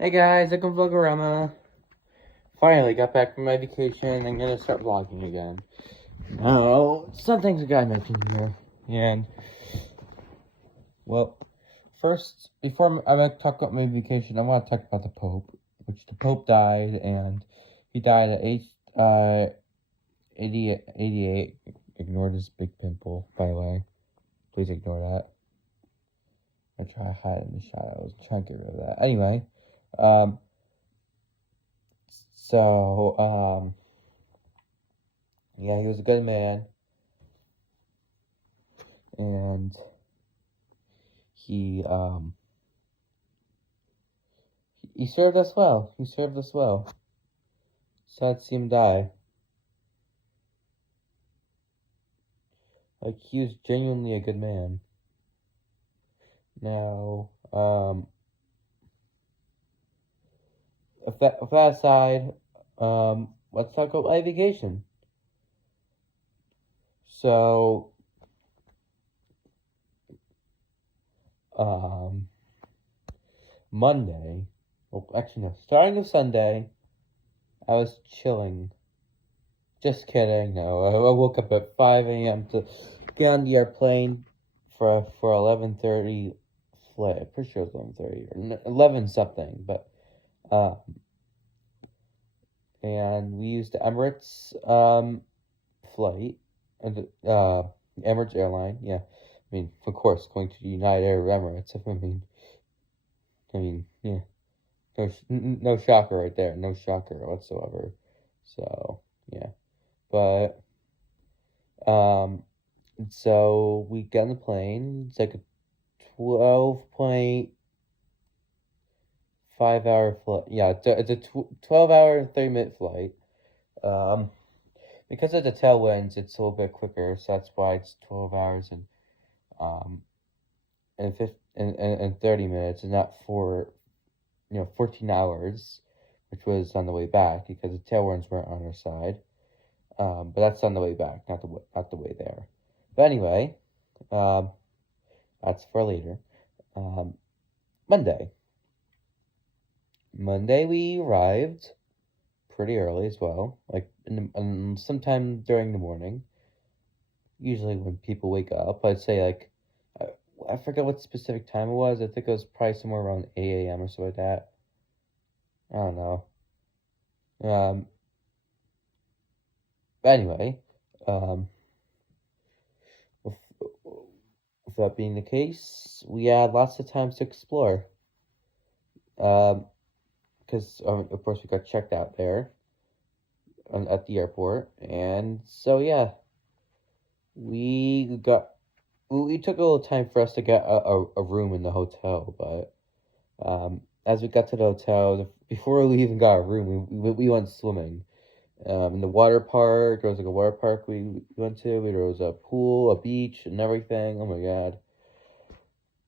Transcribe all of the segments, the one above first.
Hey guys, welcome to Vlog-O-Rama. Finally got back from my vacation. I'm gonna start vlogging again. Now, some things I gotta mention here. And, well, first, before I talk about my vacation, I want to talk about the Pope. Which the Pope died, and he died at age 88. Ignore this big pimple, by the way. Please ignore that. I try to hide in the shot. I was trying to get rid of that. Anyway, yeah, he was a good man, and he served us well. He served us well. Sad to see him die. Like, he was genuinely a good man. Now, with that aside, let's talk about my vacation. So, Monday, well, actually no, starting with Sunday, I was chilling. Just kidding, no, I woke up at 5 a.m. to get on the airplane for 11:30 flight. I'm pretty sure it was 11:30 or 11 something, but, and we used the Emirates, flight, and, Emirates airline, yeah. I mean, of course, going to United Arab Emirates, I mean, yeah. No shocker right there. No shocker whatsoever. So, yeah. But, so we got on the plane. It's like a 12.5-hour flight. Yeah, it's a 12-hour and 30-minute flight. Because of the tailwinds, it's a little bit quicker, so that's why it's 12 hours and 30 minutes, and not 14 hours, which was on the way back because the tailwinds weren't on our side. But that's on the way back, not the way there. But anyway, that's for later. Monday we arrived pretty early as well, like sometime during the morning. Usually when people wake up, I'd say like, I forget what specific time it was. I think it was probably somewhere around 8 a.m. or something like that. I don't know. But anyway, with that being the case, we had lots of times to explore. Because, of course, we got checked out there at the airport. And so, yeah, we took a little time for us to get a room in the hotel. But as we got to the hotel, before we even got a room, we went swimming. In the water park, there was like a water park we went to. There was a pool, a beach, and everything. Oh my god!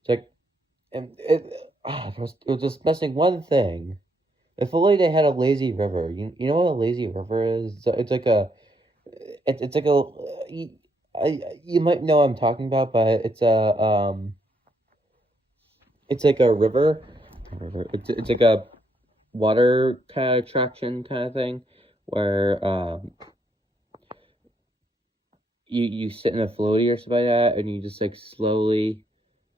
It's like, and it was just missing one thing. If only they had a lazy river. You know what a lazy river is? It's like a, you might know what I'm talking about, but it's like a river. It's like a water kind of attraction kind of thing, where you sit in a floaty or something like that, and you just like slowly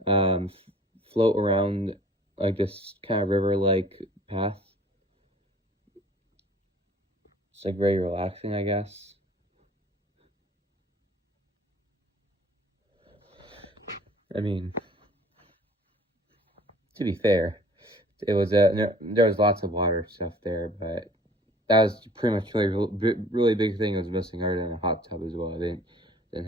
float around like this kind of river like path. It's like very relaxing, I guess. I mean, to be fair, it was there was lots of water stuff there, but that was pretty much really big thing I was missing, other than a hot tub as well. I didn't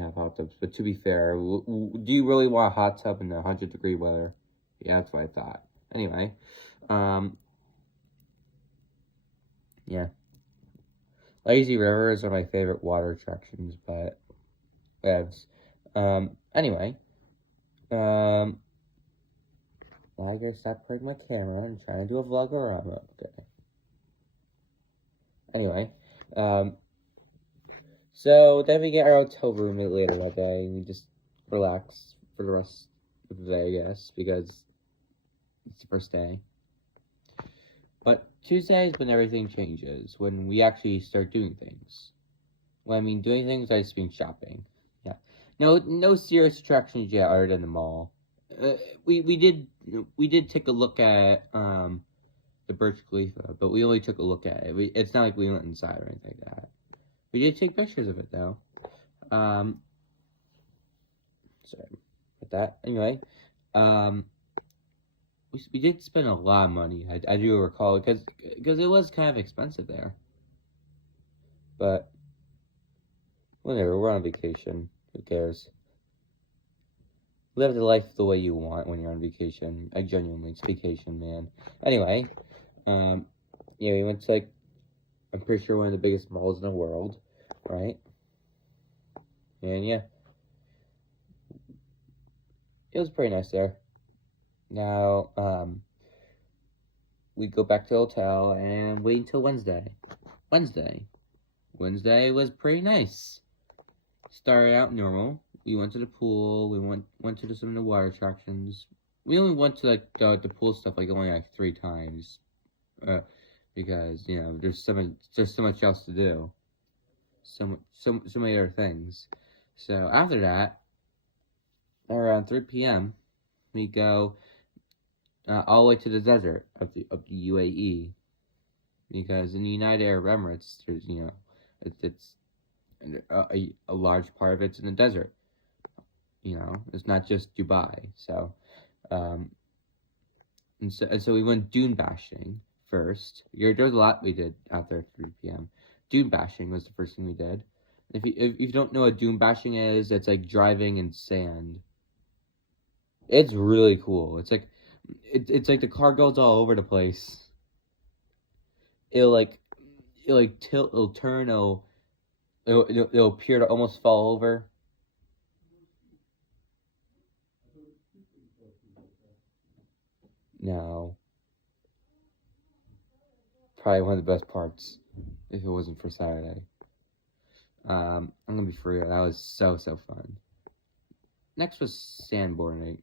have hot tubs. But to be fair, do you really want a hot tub in 100-degree weather? Yeah, that's what I thought. Anyway, yeah. Lazy rivers are my favorite water attractions, but anyway, I gotta stop putting my camera and trying to do a Vlog-O-Rama. Okay. Anyway, so then we get our hotel room later that day, and we just relax for the rest of the day, I guess, because it's the first day. But Tuesday is when everything changes, when we actually start doing things. When I mean doing things, I just mean shopping. Yeah. No serious attractions yet other than the mall. We did take a look at the Burj Khalifa, but we only took a look at it. It's not like we went inside or anything like that. We did take pictures of it though. Sorry about that. Anyway, we did spend a lot of money. I do recall because it was kind of expensive there. But whatever, we're on vacation. Who cares? Live the life the way you want when you're on vacation. I genuinely, it's vacation, man. Anyway, yeah, we went to like, I'm pretty sure one of the biggest malls in the world, right? And yeah, it was pretty nice there. Now, we go back to the hotel and wait until Wednesday. Wednesday was pretty nice. Started out normal. We went to the pool. We went to some of the water attractions. We only went to like the pool stuff like only like 3 times, because you know there's so much else to do. So many other things. So after that, around 3 p.m., we go all the way to the desert of the UAE, because in the United Arab Emirates, there's it's a large part of it's in the desert. You know, it's not just Dubai. So, and so we went dune bashing first. There's a lot we did out there at 3 p.m. Dune bashing was the first thing we did. If you don't know what dune bashing is, it's like driving in sand. It's really cool. It's like the car goes all over the place. It'll tilt, it'll turn, it'll appear to almost fall over. No. Probably one of the best parts, if it wasn't for Saturday. I'm gonna be free. That was so fun. Next was sandboarding,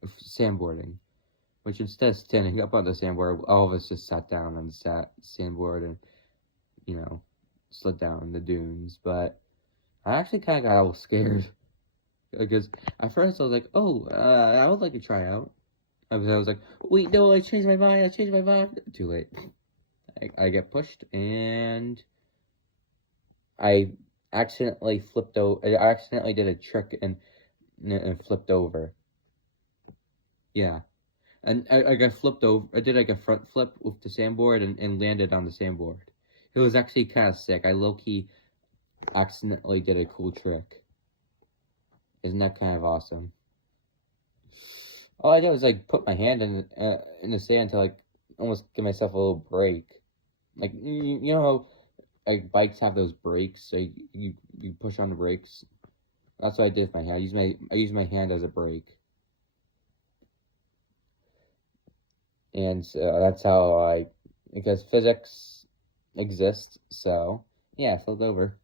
which instead of standing up on the sandboard, all of us just sat down on the sandboard and, you know, slid down the dunes. But I actually kind of got a little scared, because at first I was like, oh, I would like to try out. I was like, wait, no, I changed my mind. Too late. I get pushed, and I accidentally flipped over. I accidentally did a trick and flipped over. Yeah. And I got flipped over. I did like a front flip with the sandboard and landed on the sandboard. It was actually kind of sick. I low-key accidentally did a cool trick. Isn't that kind of awesome? All I did was like put my hand in the sand to like almost give myself a little break. Like you know how like bikes have those brakes, so you push on the brakes. That's what I did with my hand. I used my hand as a brake. And so that's how because physics exists, so yeah, I flipped over.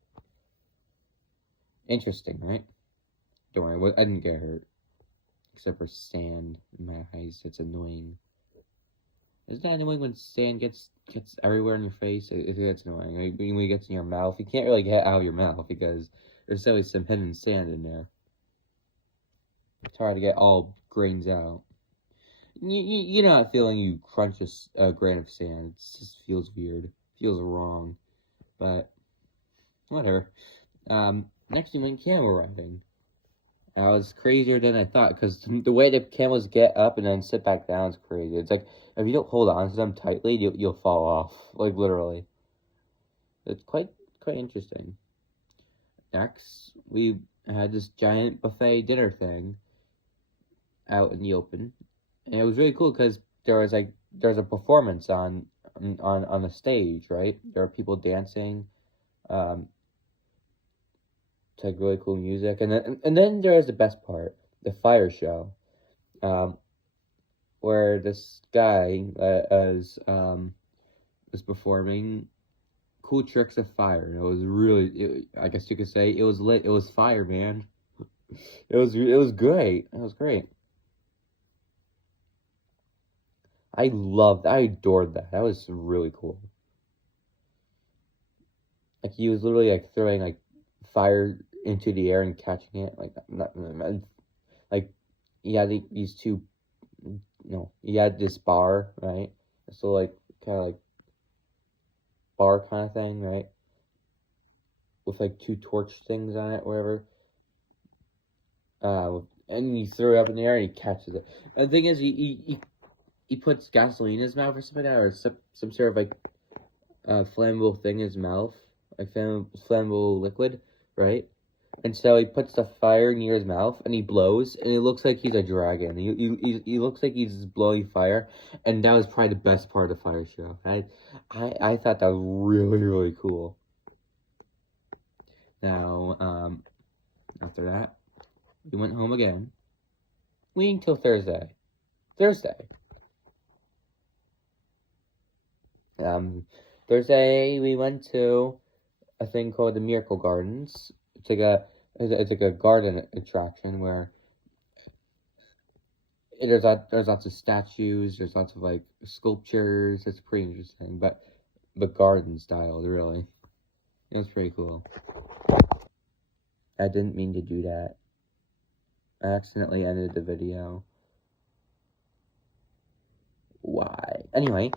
Interesting, right? Don't worry, I didn't get hurt. Except for sand in my eyes. It's annoying. Isn't that annoying when sand gets everywhere in your face? It gets annoying. When it gets in your mouth, you can't really get out of your mouth because there's always some hidden sand in there. It's hard to get all grains out. You know that feeling you crunch a grain of sand. It just feels weird. Feels wrong. But whatever. Next we went camel riding. That was crazier than I thought, because the way the camels get up and then sit back down is crazy. It's like, if you don't hold on to them tightly, you'll fall off. Like, literally. It's quite interesting. Next, we had this giant buffet dinner thing out in the open. And it was really cool, because there's a performance on the stage, right? There are people dancing, to like really cool music, and then there's the best part, the fire show, where this guy was performing cool tricks of fire. It was really, I guess you could say, it was lit. It was fire, man. It was great. It was great. I adored that. That was really cool. Like, he was literally, like, throwing, like, fire into the air and catching it. Like, he had these two, he had this bar, right? So, like, kind of, like, bar kind of thing, right? With, like, two torch things on it, whatever. And he threw it up in the air and he catches it. And the thing is, he puts gasoline in his mouth or something like that, or some sort of, like, flammable thing in his mouth, like flammable liquid, right? And so he puts the fire near his mouth and he blows, and it looks like he's a dragon. He looks like he's blowing fire, and that was probably the best part of the fire show. I thought that was really, really cool. Now, after that, we went home again. Waiting till Thursday. Thursday we went to a thing called the Miracle Gardens. It's like a garden attraction where there's lots of statues, there's lots of, like, sculptures. It's pretty interesting, but garden style, really. It was pretty cool. I didn't mean to do that. I accidentally ended the video. Why? Anyway,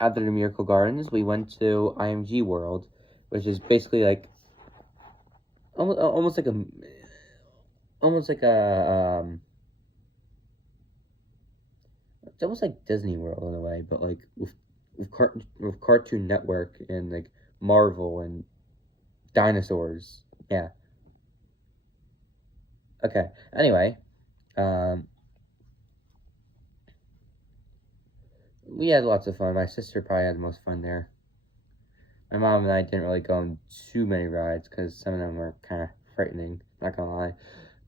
after the Miracle Gardens, we went to IMG World, which is basically like almost like a it's almost like Disney World in a way, but like with Cartoon Network and like Marvel and dinosaurs. Yeah. Okay. Anyway, we had lots of fun. My sister probably had the most fun there. My mom and I didn't really go on too many rides because some of them were kind of frightening, not gonna lie.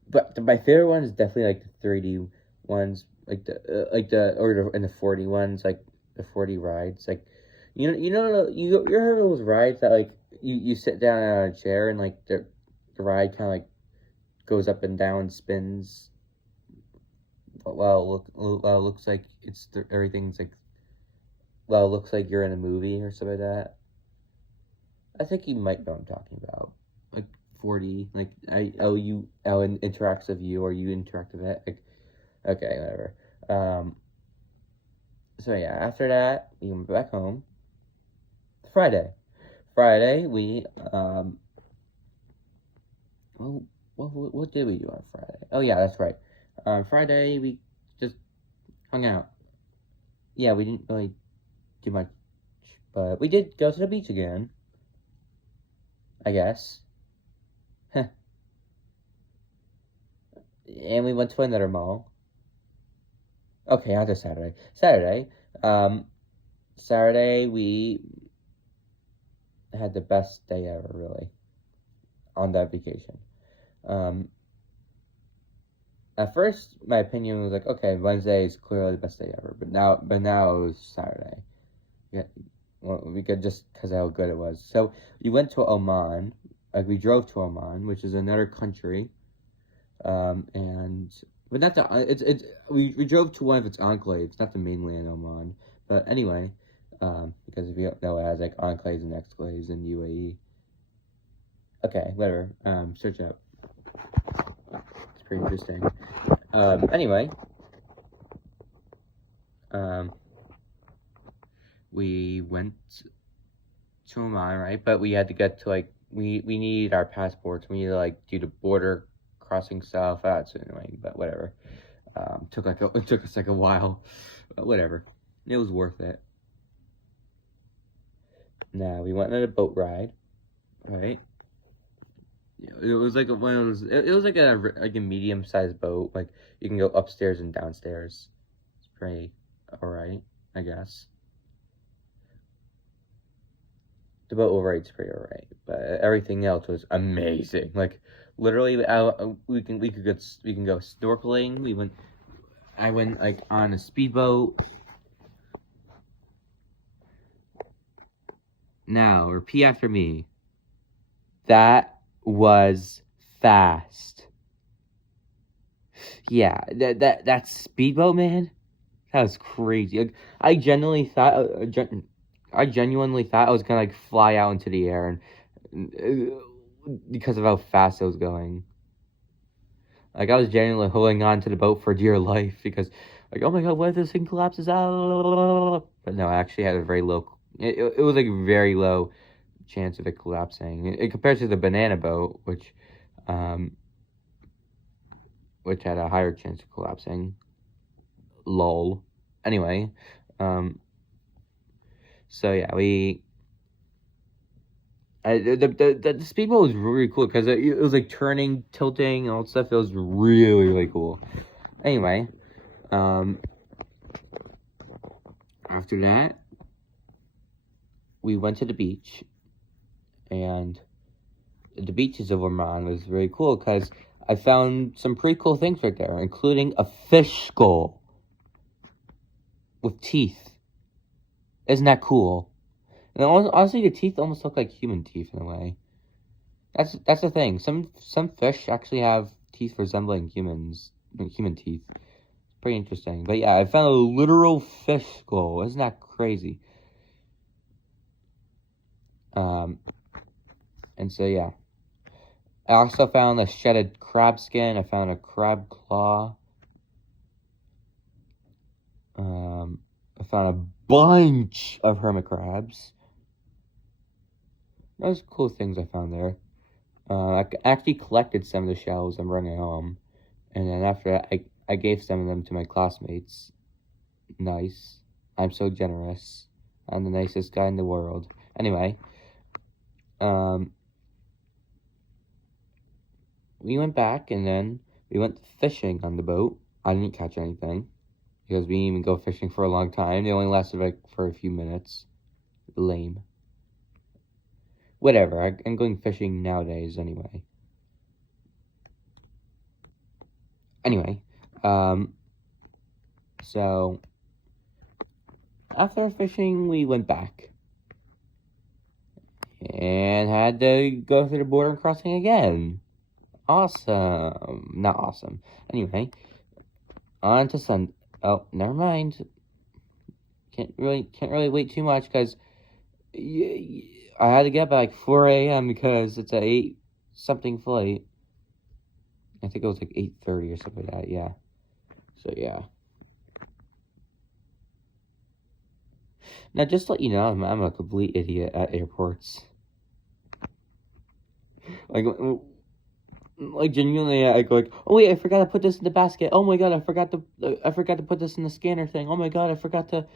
But my favorite one is definitely like the 3D ones, and the 4D ones, like the 4D rides. Like, you heard of those rides that, like, you sit down on a chair and, like, the ride kind of, like, goes up and down, spins. Well, it looks like everything's like, well, it looks like you're in a movie or something like that. I think you might know what I'm talking about. Like 4D, like it interacts with you, or you interact with it. Like, okay, whatever. So yeah, after that, we went back home. Friday, we well, what did we do on Friday? Oh yeah, that's right. Friday we just hung out. Yeah, we didn't really do much, but we did go to the beach again, I guess. And we went to another mall. Okay, after Saturday. Saturday we had the best day ever, really, on that vacation. At first, my opinion was like, okay, Wednesday is clearly the best day ever, but now it was Saturday. Yeah, well, we could just because of how good it was. So we went to Oman. Like, we drove to Oman, which is another country. But not the we drove to one of its enclaves, not the mainland Oman. But anyway, because we don't know it has like enclaves and exclaves in UAE. Okay, whatever. Search up. It's pretty interesting. Anyway, we went to Oman, right? But we had to get to, like, we needed our passports. We needed to, like, do the border crossing stuff. That's annoying, but whatever. It took us like a while, but whatever. It was worth it. Now we went on a boat ride, right? It was like one of those. It was like a medium-sized boat. Like, you can go upstairs and downstairs. It's pretty alright, I guess. The boat ride's pretty alright, but everything else was amazing. Like, literally, we can go snorkeling. I went like on a speedboat. Now, repeat after me. That was fast. Yeah, that speedboat, man, that was crazy. Like, I genuinely thought, I genuinely thought I was gonna like fly out into the air, and because of how fast it was going. Like, I was genuinely holding on to the boat for dear life because, like, oh my god, what if this thing collapses out? But no, I actually had a very low. It was like very low chance of it collapsing. It compared to the banana boat, which had a higher chance of collapsing. Lol. Anyway, so yeah, the speedboat was really cool because it was like turning, tilting, and all that stuff. It was really, really cool. Anyway, after that, we went to the beach, and the beaches of Oman was very cool because I found some pretty cool things right there, including a fish skull with teeth. Isn't that cool? And honestly, the teeth almost look like human teeth in a way. That's the thing. Some fish actually have teeth resembling human teeth. Pretty interesting. But yeah, I found a literal fish skull. Isn't that crazy? And so yeah. I also found a shedded crab skin. I found a crab claw. I found a bunch of hermit crabs. Those cool things I found there. I actually collected some of the shells and brought it home. And then after that, I gave some of them to my classmates. Nice. I'm so generous. I'm the nicest guy in the world. Anyway, we went back and then we went fishing on the boat. I didn't catch anything because we didn't even go fishing for a long time. They only lasted like for a few minutes. Lame. Whatever, I'm going fishing nowadays anyway. Anyway, so after fishing, we went back and had to go through the border crossing again. Awesome. Not awesome. Anyway, on to Sunday. Oh, never mind. Can't really wait too much because I had to get back 4 a.m. because it's a 8-something flight. I think it was like 8:30 or something like that, yeah. So, yeah. Now, just to let you know, I'm a complete idiot at airports. Like genuinely, I go like, oh wait, I forgot to put this in the basket. Oh my god, I forgot to put this in the scanner thing. Oh my god, I forgot to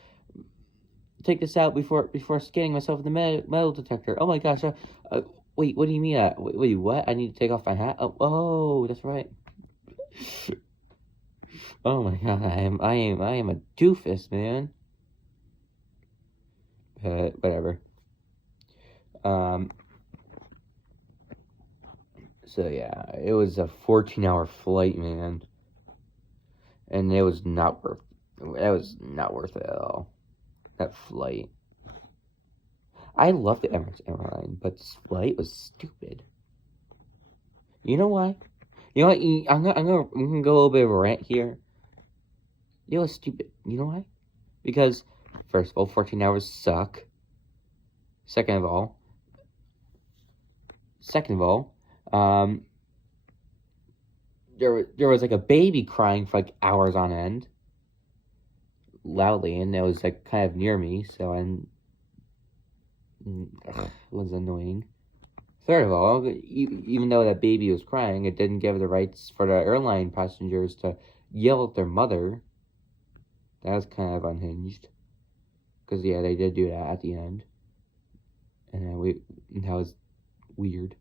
take this out before scanning myself in the metal detector. Oh my gosh, wait, what do you mean? Wait, what? I need to take off my hat? Oh, that's right. Oh my god, I am a doofus, man. But whatever. So yeah, it was a 14-hour flight, man, and it was not worth. That was not worth it at all. That flight. I love the Emirates airline, but this flight was stupid. You know why? You know what? I'm gonna go a little bit of a rant here. It was stupid. You know why? Because first of all, 14 hours suck. Second of all, there was like a baby crying for like hours on end, loudly, and it was like kind of near me, so it was annoying. Third of all, even though that baby was crying, it didn't give the rights for the airline passengers to yell at their mother. That was kind of unhinged. Because, yeah, they did do that at the end. And that was weird.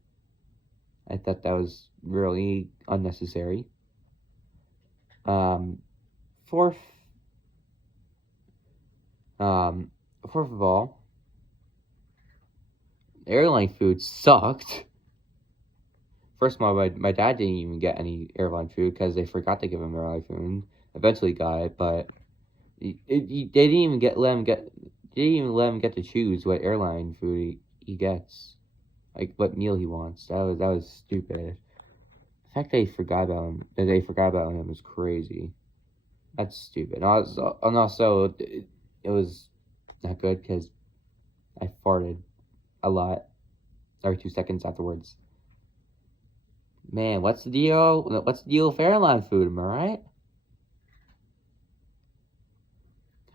I thought that was really unnecessary. Fourth of all, airline food sucked. First of all, my dad didn't even get any airline food because they forgot to give him airline food. Eventually got it, but they didn't even let him get to choose what airline food he gets, like what meal he wants. That was stupid. The fact they forgot about him, that they forgot about him was crazy. That's stupid. And also, it was not good because I farted a lot every 2 seconds afterwards. Man, what's the deal? What's the deal with airline food? Am I right?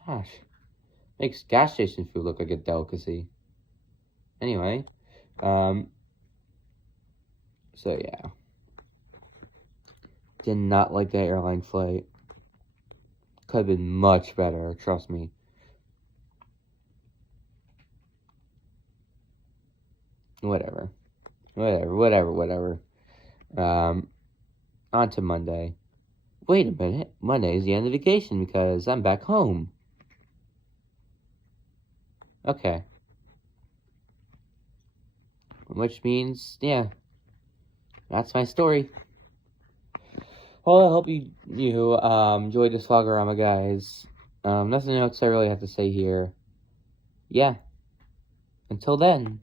Gosh, makes gas station food look like a delicacy. Anyway, so yeah, did not like that airline flight. Could have been much better, trust me. Whatever. On to Monday. Wait a minute, Monday is the end of vacation because I'm back home. Okay. Which means, yeah, that's my story. Well, I hope you enjoyed this Vlog-O-Rama, guys. Nothing else I really have to say here. Yeah. Until then.